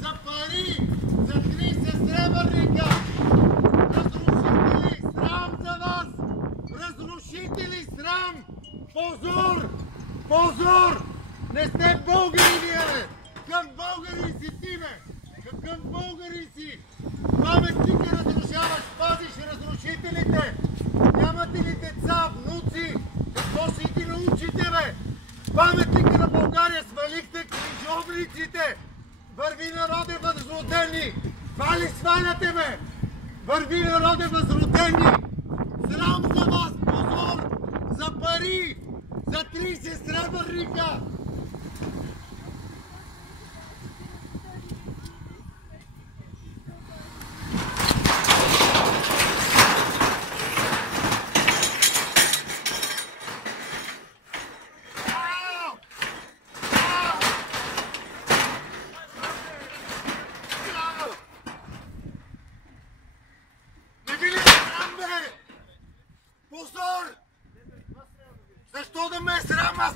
за пари, за 30 сребърника. Разрушители, срам за вас! Разрушители, срам! Позор! Позор! Не сте българи вие, бе! Към българи си ти, бе! Към българи си! Паметника разрушаваш, пазиш разрушителите! Нямате ли деца, внуци? Какво ще ги научите, бе? Паметника на България свалихте книжовниците! Върви, народе, възродени! Това ли сваляте, бе? Върви, народе, възродени! Срам за вас, позор! За пари! За 30 сребърника! Позор! Защо да ме е срам, аз